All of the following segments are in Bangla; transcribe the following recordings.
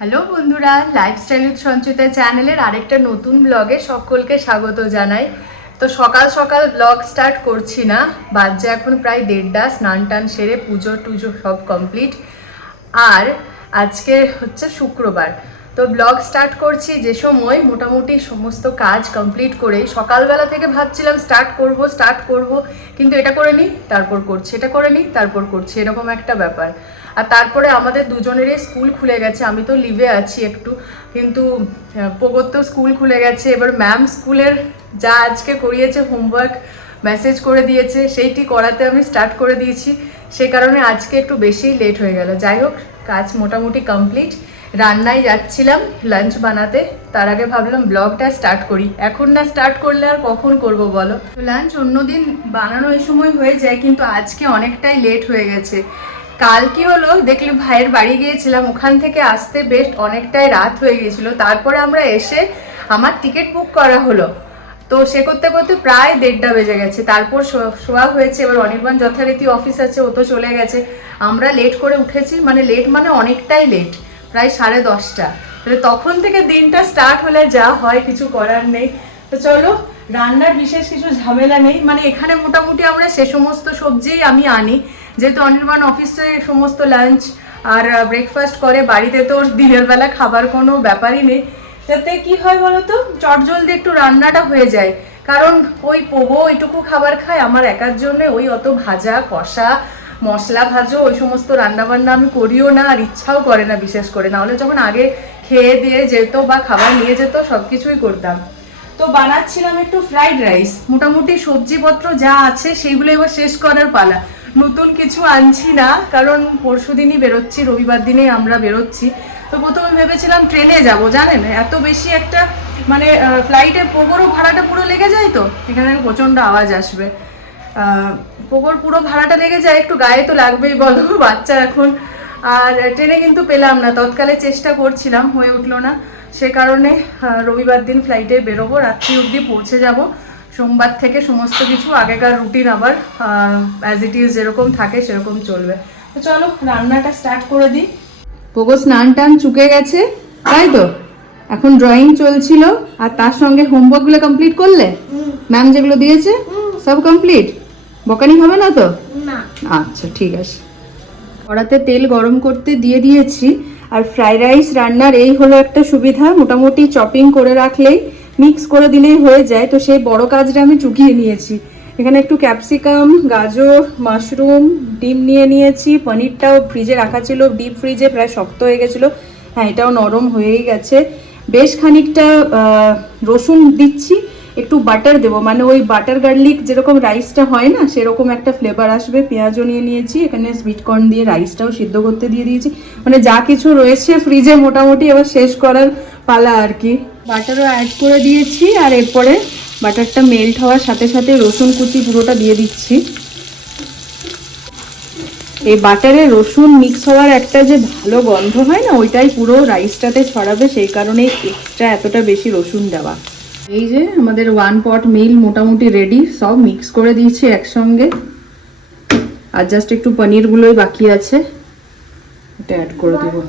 হ্যালো বন্ধুরা লাইফস্টাইল উইথ সঞ্চিতা চ্যানেলের আরেকটা নতুন ব্লগে সকলকে স্বাগত জানাই। তো সকাল সকাল ব্লগ স্টার্ট করছি না, বাজছে এখন প্রায় দেড়টা, স্নান টান সেরে পুজো টুজো সব কমপ্লিট আর আজকে হচ্ছে শুক্রবার তো ব্লগ স্টার্ট করছি যে সময় মোটামুটি সমস্ত কাজ কমপ্লিট করে সকালবেলা থেকে ভাবছিলাম স্টার্ট করব স্টার্ট করব কিন্তু এটা করে নিই তারপর করছি এটা করে নিই তারপর করছি এরকম একটা ব্যাপার। আর তারপরে আমাদের দুজনেরই স্কুল খুলে গেছে আমি তো লিভে আছি একটু কিন্তু আহ, পোগোর তো স্কুল খুলে গেছে এবার ম্যাম স্কুলের যা আজকে করিয়েছে হোমওয়ার্ক মেসেজ করে দিয়েছে সেইটি করাতে আমি স্টার্ট করে দিয়েছি সেই কারণে আজকে একটু বেশি লেট হয়ে গেল। যাই হোক কাজ মোটামুটি কমপ্লিট রান্নায় যাচ্ছিলাম লাঞ্চ বানাতে। তার আগে ভাবলাম ব্লগটা স্টার্ট করি। এখন না স্টার্ট করলে আর কখন করব বলো? লাঞ্চ অন্যদিন বানানো এই সময় হয়ে যায়, কিন্তু আজকে অনেকটাই লেট হয়ে গেছে। কাল কি হলো, দেখলি ভাইয়ের বাড়ি গিয়েছিলাম, ওখান থেকে আসতে বেশ অনেকটাই রাত হয়ে গিয়েছিল। তারপরে আমরা এসে আমার টিকিট বুক করা হলো। তো সে করতে করতে প্রায় দেড়টা বেজে গেছে। তারপর শোয়া হয়েছে, এবার অনির্বাণ যথারীতি অফিস আছে, ও তো চলে গেছে। আমরা লেট করে উঠেছি মানে লেট মানে অনেকটাই লেট প্রায় সাড়ে দশটা। তাহলে তখন থেকে দিনটা স্টার্ট হলে যা হয়, কিছু করার নেই। তো চলো, রান্নার বিশেষ কিছু ঝামেলা নেই। মানে এখানে মোটামুটি আমরা সে সমস্ত সবজিই আমি আনি। যেহেতু অনির্বাণ অফিসে সমস্ত লাঞ্চ আর ব্রেকফাস্ট করে, বাড়িতে তো দিনের বেলা খাবার কোনো ব্যাপারই নেই। তাতে কি হয় বলো বলতো চটজলদি একটু রান্নাটা হয়ে যায়। কারণ ওই পোবো ওইটুকু খাবার খায়, আমার একার জন্য ওই অত ভাজা, কষা মশলা ভাজো, ওই সমস্ত রান্নাবান্না আমি করিও না আর ইচ্ছাও করে না বিশেষ করে। নাহলে যখন আগে খেয়ে দিয়ে যেত বা খাবার নিয়ে যেত সব কিছুই করতাম। তো বানাচ্ছিলাম একটু ফ্রাইড রাইস মোটামুটি সবজিপত্র যা আছে সেইগুলো এবার শেষ করার পালা। নতুন কিছু আনছি না, কারণ পরশু দিনই বেরোচ্ছি, রবিবার দিনে আমরা বেরোচ্ছি। তো প্রথমে ভেবেছিলাম ট্রেনে যাব, জানেন? এত বেশি একটা মানে ফ্লাইটে পোগোরও ভাড়াটা পুরো লেগে যায় তো? এখানে প্রচণ্ড আওয়াজ আসবে। পোগোর পুরো ভাড়াটা লেগে যায় একটু গায়ে তো লাগবেই বলো বাচ্চা এখন। আর ট্রেনে কিন্তু পেলাম না তৎকালে চেষ্টা করছিলাম হয়ে উঠল না। সে কারণে রবিবার দিন ফ্লাইটে বেরোবো রাত্রি অবধি পৌঁছে যাব। সোমবার থেকে সমস্ত কিছু আগেকার রুটিন আবার অ্যাজ ইট ইজ যেরকম থাকে সেরকম চলবে। তো চলো রান্নাটা স্টার্ট করে দিই। পোগো স্নান টান চুকে গেছে তাই তো? এখন ড্রয়িং চলছিল আর তার সঙ্গে হোমওয়ার্কগুলো কমপ্লিট করলে? ম্যাম যেগুলো দিয়েছে? সব কমপ্লিট বকানি হবে না তো? না। আচ্ছা ঠিক আছে। কড়াতে তেল গরম করতে দিয়ে দিয়েছি আর ফ্রাইড রাইস রান্নার এই হলো একটা সুবিধা মোটামুটি চপিং করে রাখলেই মিক্স করে দিলেই হয়ে যায়। তো সেই বড় কাজটা আমি চুকিয়ে নিয়েছি। এখানে একটু ক্যাপসিকাম গাজর মাশরুম ডিম নিয়ে নিয়েছি। পনিরটাও ফ্রিজে রাখা ছিল ডিপ ফ্রিজে প্রায় শক্ত হয়ে গেছিল। হ্যাঁ এটাও নরম হয়েই গেছে। বেশ খানিকটা রসুন দিচ্ছি, একটু বাটার দেবো। মানে ওই বাটার গার্লিক যেরকম রাইসটা হয় না, সেরকম একটা ফ্লেভার আসবে। পেঁয়াজও নিয়ে নিয়েছি, এখানে সুইট কর্ন দিয়ে রাইসটাও সিদ্ধ করতে দিয়ে দিয়েছি। মানে যা কিছু রয়েছে ফ্রিজে মোটামুটি এবার শেষ করার পালা আর কি। বাটারও অ্যাড করে দিয়েছি, আর এরপরে বাটারটা মেল্ট হওয়ার সাথে সাথে রসুন কুচি পুরোটা দিয়ে দিচ্ছি। এই বাটারে রসুন মিক্স হওয়ার একটা যে ভালো গন্ধ হয় না ওইটাই পুরো রাইসটাতে ছড়াবে সেই কারণে এক্সট্রা এতটা বেশি রসুন দেওয়া। এই যে আমাদের ওয়ান পট মিল মোটামুটি রেডি সব মিক্স করে দিয়েছি একসঙ্গে। আর জাস্ট একটু পনিরগুলোই বাকি আছে। এটা অ্যাড করে দেবো।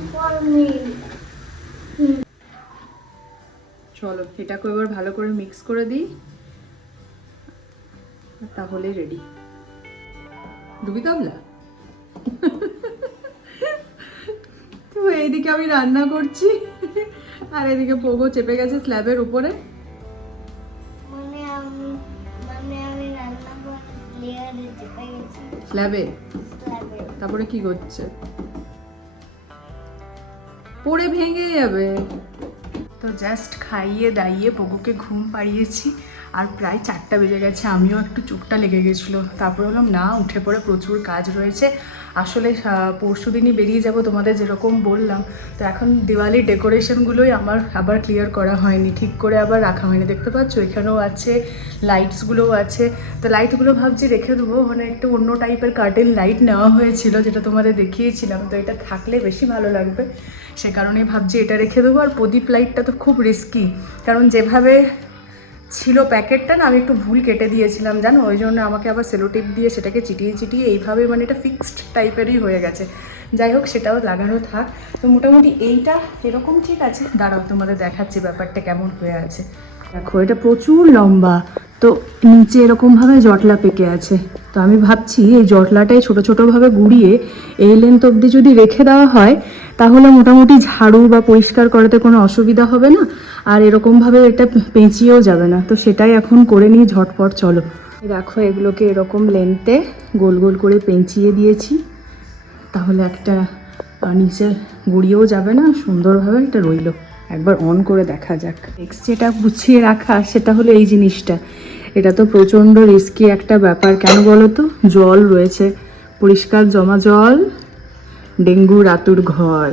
চলো এটাকে এবার ভালো করে মিক্স করে দিই। তাহলে রেডি ডুবি কাবলা তো এইদিকে আমি রান্না করছি। আর এদিকে পোগো চেপে গেছে স্ল্যাবের উপরে। মানে মানে স্ল্যাবে? তারপরে কি করছে? পড়ে ভেঙে যাবে। তো জাস্ট খাইয়ে দাইয়ে বগুকে ঘুম পাড়িয়েছি। আর প্রায় চারটা বেজে গেছে আমিও একটু চোখটা লেগে গেছিল। তারপর বললাম না উঠে পড়ে প্রচুর কাজ রয়েছে। আসলে পরশু দিনই বেরিয়ে যাব তোমাদের যেরকম বললাম। তো এখন দিওয়ালির ডেকোরেশনগুলোই আমার আবার ক্লিয়ার করা হয়নি। ঠিক করে আবার রাখা হয়নি। দেখতে পাচ্ছ, এখানেও আছে লাইটসগুলোও আছে। তো লাইটগুলো ভাবছি রেখে দেবো। মানে একটু অন্য টাইপের কার্টেন লাইট নেওয়া হয়েছিল, যেটা তোমাদের দেখিয়েছিলাম। তো এটা থাকলে বেশি ভালো লাগবে। সে কারণেই ভাবছি এটা রেখে দেবো। আর প্রদীপ লাইটটা তো খুব রিস্কি কারণ যেভাবে ছিল প্যাকেটটা না, আমি একটু ভুল কেটে দিয়েছিলাম, জানো? ওই জন্য আমাকে আবার সেলোটেপ দিয়ে সেটাকে চিটিয়ে চিটিয়ে এইভাবে মানে এটা ফিক্সড টাইপেরই হয়ে গেছে। যাই হোক, সেটাও লাগানো থাক। তো মোটামুটি এইটা এরকম ঠিক আছে? দাঁড়াও, তোমাদের দেখাচ্ছি ব্যাপারটা কেমন হয়ে আছে। দেখো, এটা প্রচুর লম্বা। তো নিচে এরকমভাবে জটলা পেকে আছে। তো আমি ভাবছি এই জটলাটাই ছোটো ছোটোভাবে গুড়িয়ে এই লেন্থ অবধি যদি রেখে দেওয়া হয়, তাহলে মোটামুটি ঝাড়ু বা পরিষ্কার করাতে কোনো অসুবিধা হবে না। আর এরকমভাবে এটা পেঁচিয়েও যাবে না। তো সেটাই এখন করে নিই ঝটপট, চলো। দেখো এগুলোকে এরকম লেন্থে গোল গোল করে পেঁচিয়ে দিয়েছি। তাহলে একটা নিচে গুড়িয়েও যাবে না, সুন্দরভাবে এটা রইল। একবার অন করে দেখা যাক। নেক্সট যেটা গুছিয়ে রাখা, সেটা হলো এই জিনিসটা। এটা তো প্রচণ্ড রিস্কি একটা ব্যাপার। কেন বলো তো জল রয়েছে। পরিষ্কার জমা জল, ডেঙ্গু রাতুর ঘর।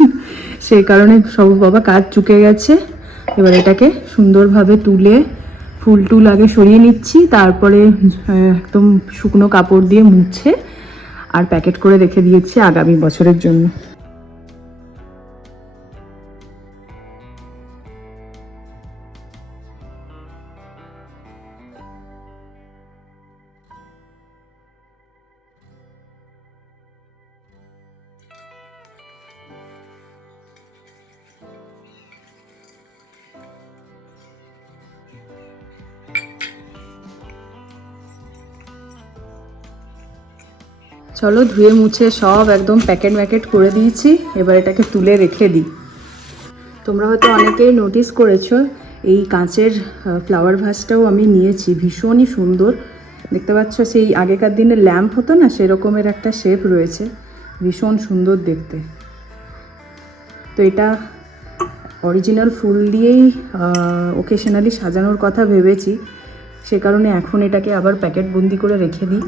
সেই কারণে সব বাবা কাজ চুকে গেছে। এবার এটাকে সুন্দরভাবে তুলে ফুল টুল আগে সরিয়ে নিচ্ছি, তারপরে একদম শুকনো কাপড় দিয়ে মুছে আর প্যাকেট করে রেখে দিয়েছি আগামী বছরের জন্য। চলো ধুয়ে মুছে সব একদম প্যাকেট ম্যাকেট করে দিয়েছি, এবার এটাকে তুলে রেখে দিই। তোমরা হয়তো অনেকেই নোটিস করেছ, এই কাঁচের ফ্লাওয়ার ভাসটাও আমি নিয়েছি, ভীষণই সুন্দর। দেখতে পাচ্ছ সেই আগেকার দিনে ল্যাম্প হতো না, সেরকমের একটা শেপ রয়েছে, ভীষণ সুন্দর দেখতে। তো এটা অরিজিনাল ফুল দিয়েই ওকেশনালি সাজানোর কথা ভেবেছি, সে কারণে এখন এটাকে আবার প্যাকেট বন্দি করে রেখে দিই।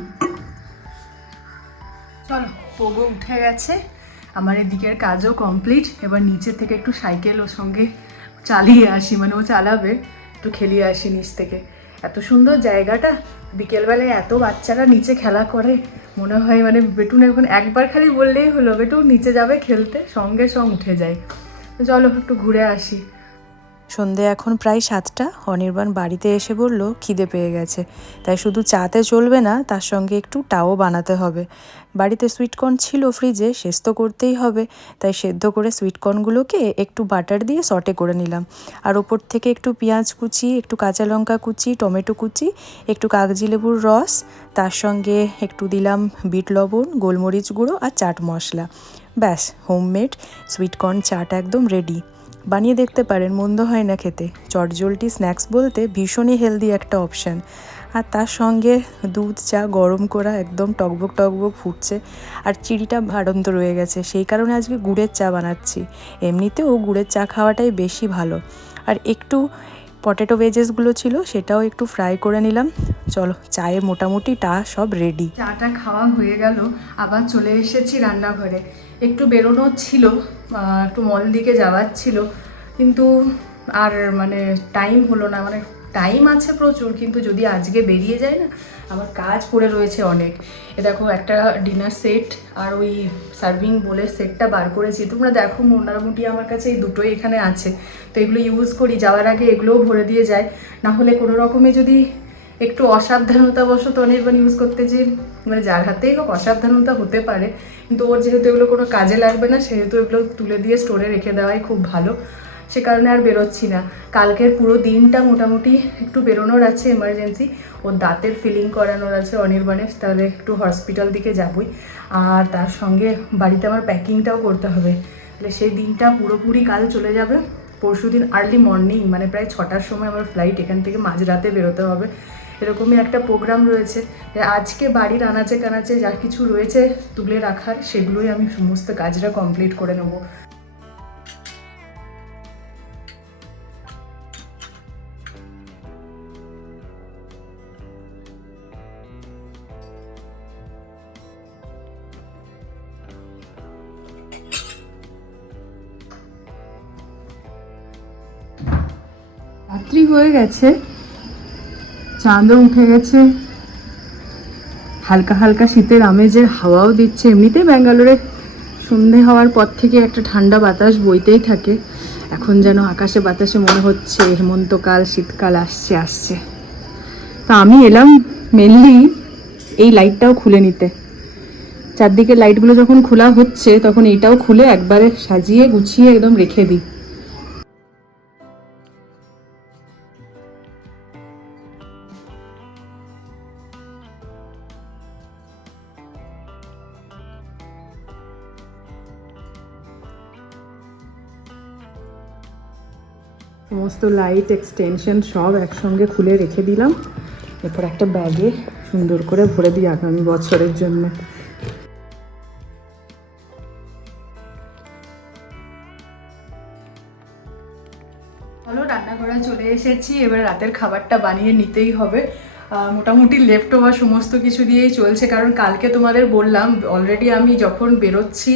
চলো উঠে গেছে। আমার এদিকের কাজও কমপ্লিট এবার নিচে থেকে একটু সাইকেল ওর সঙ্গে চালিয়ে আসি মানে ও চালাবে, একটু খেলিয়ে আসি নিচ থেকে। এত সুন্দর জায়গাটা। বিকেলবেলায় এত বাচ্চারা নিচে খেলা করে। মনে হয় মানে বেটুন এখন একবার খালি বললেই হলো, বেটুন নিচে যাবে খেলতে, সঙ্গে সঙ্গ উঠে যায়। চলো একটু ঘুরে আসি। সন্ধে এখন প্রায় সাতটা। অনির্বাণ বাড়িতে এসে বলল, খিদে পেয়ে গেছে। তাই শুধু চাতে চলবে না, তার সঙ্গে একটু টাও বানাতে হবে। বাড়িতে সুইটকর্ন ছিল ফ্রিজে শেষ তো করতেই হবে। তাই সেদ্ধ করে সুইটকর্নগুলোকে একটু বাটার দিয়ে সটে করে নিলাম। আর ওপর থেকে একটু পেঁয়াজ কুচি, একটু কাঁচা লঙ্কা কুচি, টমেটো কুচি, একটু কাগজি লেবুর রস, তার সঙ্গে একটু দিলাম বিট লবণ, গোলমরিচ গুঁড়ো আর চাট মশলা। ব্যাস, হোমমেড সুইটকর্ন চাট একদম রেডি। বানিয়ে দেখতে পারেন, মন্দ হয় না খেতে। চটজলটি স্ন্যাক্স বলতে ভীষণই হেলদি একটা অপশান আর তার সঙ্গে দুধ, চা, গরম করা একদম টকবক টকবক ফুটছে আর চিড়িটা ভাড়ন্ত রয়ে গেছে। সেই কারণে আজকে গুড়ের চা বানাচ্ছি। এমনিতেও গুড়ের চা খাওয়াটাই বেশি ভালো। আর একটু পটেটো ভেজেসগুলো ছিল, সেটাও একটু ফ্রাই করে নিলাম। চলো, চায়ে মোটামুটি টা সব রেডি চাটা খাওয়া হয়ে গেল, আবার চলে এসেছি রান্নাঘরে। একটু বেরোনো ছিল একটু মল দিকে যাওয়ার ছিল, কিন্তু আর মানে টাইম হলো না। মানে টাইম আছে প্রচুর, কিন্তু যদি আজকে বেরিয়ে যায় না আমার কাজ পড়ে রয়েছে অনেক। এ দেখো, একটা ডিনার সেট আর ওই সার্ভিং বলে সেটটা বার করেছি। তোমরা দেখো মোটামুটি আমার কাছে এই দুটোই এখানে আছে। তো এগুলো ইউজ করি, যাওয়ার আগে এগুলোও ভরে দিয়ে যায় না হলে কোনো রকমে যদি একটু অসাবধানতাবশত অনির্বাণ ইউজ করতে যে মানে যার হাতেই হোক অসাবধানতা হতে পারে, কিন্তু ওর যেহেতু এগুলো কোনো কাজে লাগবে না, সেহেতু এগুলো তুলে দিয়ে স্টোরে রেখে দেওয়াই খুব ভালো। সে কারণে আর বেরোচ্ছি না। কালকের পুরো দিনটা মোটামুটি একটু বেরোনোর আছে এমার্জেন্সি ওর দাঁতের ফিলিং করানোর আছে অনির্বাণের, তাহলে একটু হসপিটাল দিকে যাবই। আর তার সঙ্গে বাড়িতে আমার প্যাকিংটাও করতে হবে। তাহলে সেই দিনটা পুরোপুরি কাল চলে যাবে। পরশু দিন আর্লি মর্নিং মানে প্রায় ছটার সময় আমার ফ্লাইট এখান থেকে মাঝরাতে বেরোতে হবে। এরকমই একটা প্রোগ্রাম রয়েছে। আজকে বাড়ির আনাচে কানাচে যা কিছু রয়েছে তুলে রাখার, সেগুলোই আমি সমস্ত কাজটা কমপ্লিট করে নেব। রাত্রি হয়ে গেছে। চাঁদও উঠে গেছে। হালকা হালকা শীতের আমেজের হাওয়াও দিচ্ছে। এমনিতেই ব্যাঙ্গালোরে সন্ধে হওয়ার পর থেকে একটা ঠান্ডা বাতাস বইতেই থাকে। এখন যেন আকাশে বাতাসে মনে হচ্ছে, হেমন্তকাল, শীতকাল আসছে আসছে। তা আমি এলাম মেনলি এই লাইটটাও খুলে নিতে। চারদিকে লাইটগুলো যখন খোলা হচ্ছে, তখন এইটাও খুলে একবারে সাজিয়ে গুছিয়ে একদম রেখে দিই। সমস্ত লাইট এক্সটেনশন সব একসঙ্গে খুলে রেখে দিলাম। এরপর একটা ব্যাগে সুন্দর করে ভরে দিই আগামী বছরের জন্য। চলো, রান্নাঘরে চলে এসেছি। এবার রাতের খাবারটা বানিয়ে নিতেই হবে। মোটামুটি লেফট ওভার সমস্ত কিছু দিয়েই চলছে। কারণ কালকে তোমাদের বললাম অলরেডি আমি যখন বেরোচ্ছি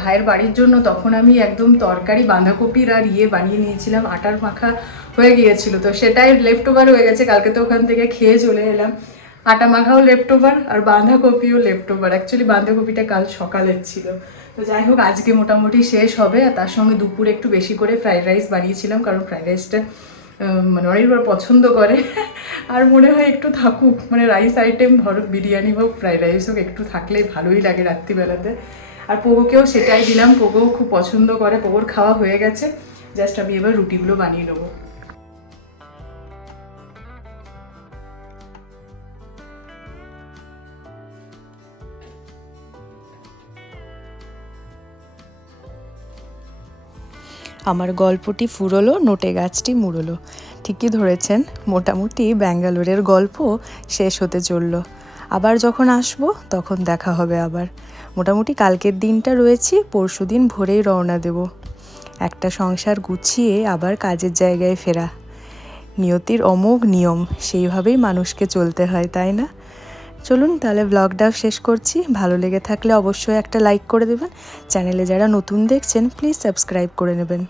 ভাইয়ের বাড়ির জন্য তখন আমি একদম তরকারি, বাঁধাকপির আর ইয়ে বানিয়ে নিয়েছিলাম, আটার মাখা হয়ে গিয়েছিল। তো সেটাই লেফট ওভার হয়ে গেছে, কালকে তো ওখান থেকে খেয়ে চলে এলাম। আটা মাখাও লেফট ওভার আর বাঁধাকপিও লেফট ওভার অ্যাকচুয়ালি বাঁধাকপিটা কাল সকালের ছিল। তো যাই হোক, আজকে মোটামুটি শেষ হবে আর তার সঙ্গে দুপুরে একটু বেশি করে ফ্রাইড রাইস বানিয়েছিলাম, কারণ ফ্রাইড রাইসটা মানে অনেকবার পছন্দ করে। আর মনে হয় একটু থাকুক মানে রাইস আইটেম ধরো বিরিয়ানি হোক ফ্রাইড রাইস হোক, একটু থাকলে ভালোই লাগে রাত্রিবেলাতে। আর পোগোকেও সেটাই দিলাম। পোগোও খুব পছন্দ করে, পোগোর খাওয়া হয়ে গেছে। জাস্ট আমি এবার রুটিগুলো বানিয়ে নেব। আমার গল্পটি ফুরলো, নোটে গাছটি মুড়লো। ঠিকই ধরেছেন, মোটামুটি ব্যাঙ্গালোরের গল্প শেষ হতে চলল। আবার যখন আসব, তখন দেখা হবে আবার। মোটামুটি কালকের দিনটা রয়েছি, পরশু দিন ভোরেই রওনা দেব। একটা সংসার গুছিয়ে আবার কাজের জায়গায় ফেরা। নিয়তির অমোঘ নিয়ম, সেইভাবেই মানুষকে চলতে হয়, তাই না? চলুন তাহলে ব্লগটা শেষ করছি। ভালো লেগে থাকলে অবশ্যই একটা লাইক করে দেবেন। চ্যানেলে যারা নতুন দেখছেন প্লিজ সাবস্ক্রাইব করে নেবেন।